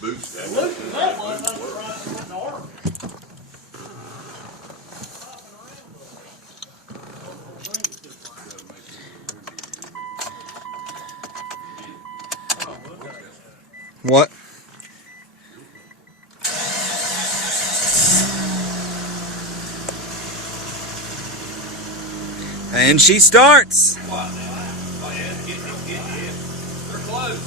boost that. Loosen that one, I'm surprised it wouldn't arc. What? And she starts. Oh yeah, they're close.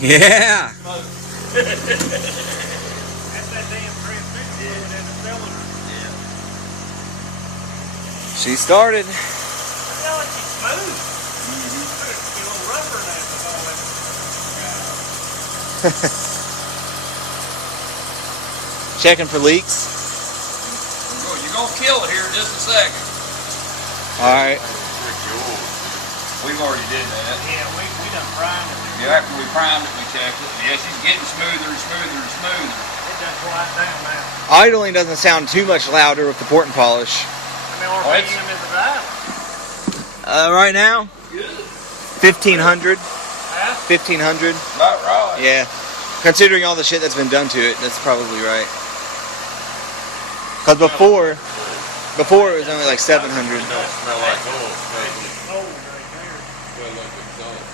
Yeah. That's that damn transmission fluid in the cylinder. She started. I feel like she's smooth. Get a little rubber in that with all that. Checking for leaks. You're gonna kill it here in just a second. All right. We've already did that. Yeah, we done primed it. Yeah, after we primed it, we checked it. Yeah, she's getting smoother and smoother and smoother. It done quiet down now. Idling doesn't sound too much louder with the port and polish. How many RPM is it idle? Right now, Good. 1500. Huh? 1500. About right. Yeah. Considering all the shit that's been done to it, that's probably right. Because before it was only like 700. It don't smell like oil. It's old right there. Smell like exhaust.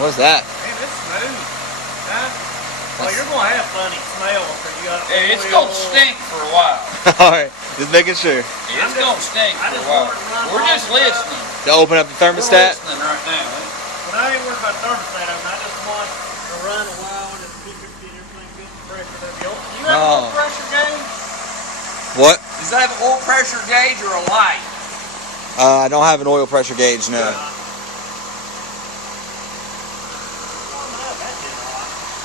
What's that? Man, it's smooth. Huh? Oh, you're going to have funny smell because you got Hey, it's oil. gonna stink for a while. Alright, just making sure. It's gonna stink I for a just while. want it to run We're long just enough. listening. To open up the We're thermostat? listening right now. But I ain't worried about thermostat. I just want to run a while and just keep everything good and pressure. You have Oh. a pressure gauge? What? Does that have an oil pressure gauge or a light? I don't have an oil pressure gauge, no.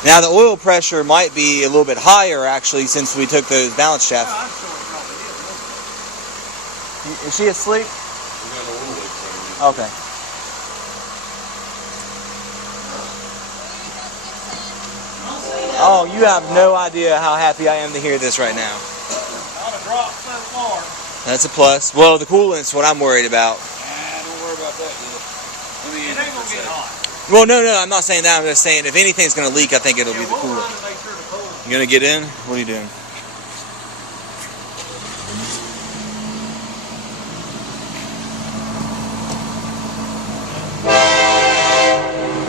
Now the oil pressure might be a little bit higher actually since we took those balance shafts. I'm sure it probably is. Is she asleep? We got an oil leak. Okay. Oh, you have no idea how happy I am to hear this right now. Not a drop so far. That's a plus. Well, the coolant's what I'm worried about. Don't worry about that yet. It ain't going to get hot. Well, no, I'm not saying that. I'm just saying if anything's going to leak, I think it'll be the We'll coolant. run to make sure the coolant. You going to get in? What are you doing?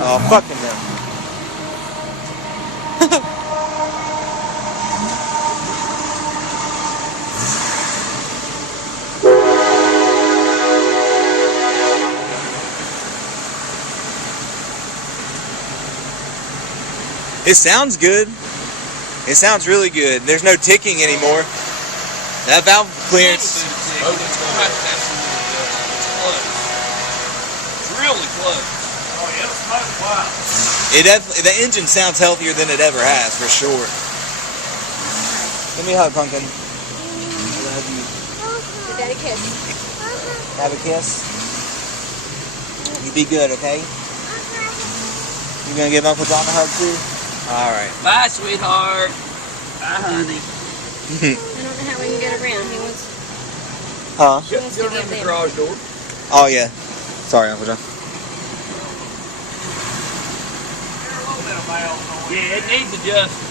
Oh, fucking no. It sounds good. It sounds really good. There's no ticking anymore. That valve clearance. Oh, it's close. It's really close. Oh, yeah, it'll smoke wild. The engine sounds healthier than it ever has, for sure. Give me a hug, Pumpkin. I love you. Give Daddy a kiss. Have a kiss. You be good, okay? You gonna give Uncle John a hug too? All right. Bye, sweetheart. Bye, honey. I don't know how we can get around. He wants Huh? to Go get around the there. garage door. Oh yeah. Sorry, Uncle John. Yeah, it needs adjusting.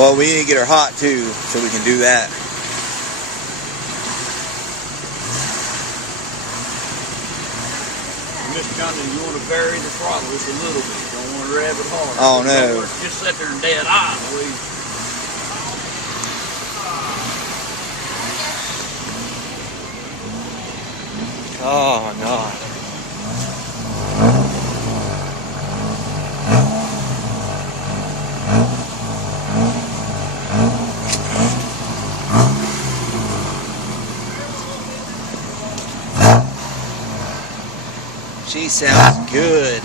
Well, we need to get her hot too, so we can do that. Mr. Johnson, you want to vary the throttle just a little bit. Don't want to rev it hard. Oh, no. Don't want to just sit there and dead idle. Oh my God. She sounds good.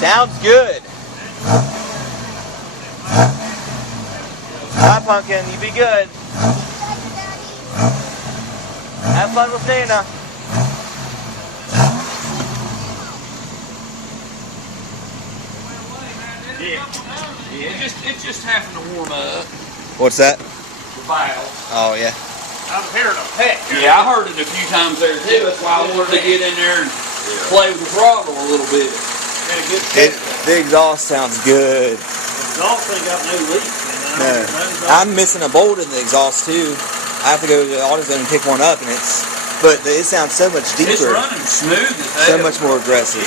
Sounds good. Bye, Pumpkin. You be good. Have fun with Nina. Yeah, it's just having to warm up What's that? the valve. Oh, yeah. I'm hearing a peck. Yeah, I heard it a few times there too. That's why I wanted to get in there and play with the throttle a little bit. Had a good peck. The exhaust sounds good. The exhaust ain't got no leaks. No. I'm missing a bolt in the exhaust too. I have to go to the AutoZone and pick one up, and it sounds so much It's deeper, running smooth as so hell. much more aggressive.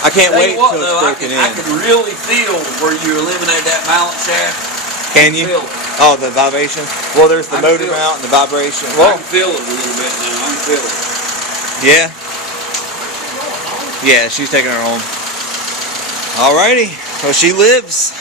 I can't Tell wait you what, until it's though, broken I in. can really feel where you eliminate that mallet shaft. Can you? Feel it. Oh, the vibration. Well, there's the I can motor feel it. mount and the vibration. I Well, can feel it a little bit now. I can feel it. yeah. Yeah, she's taking her home. Alrighty. Well, she lives.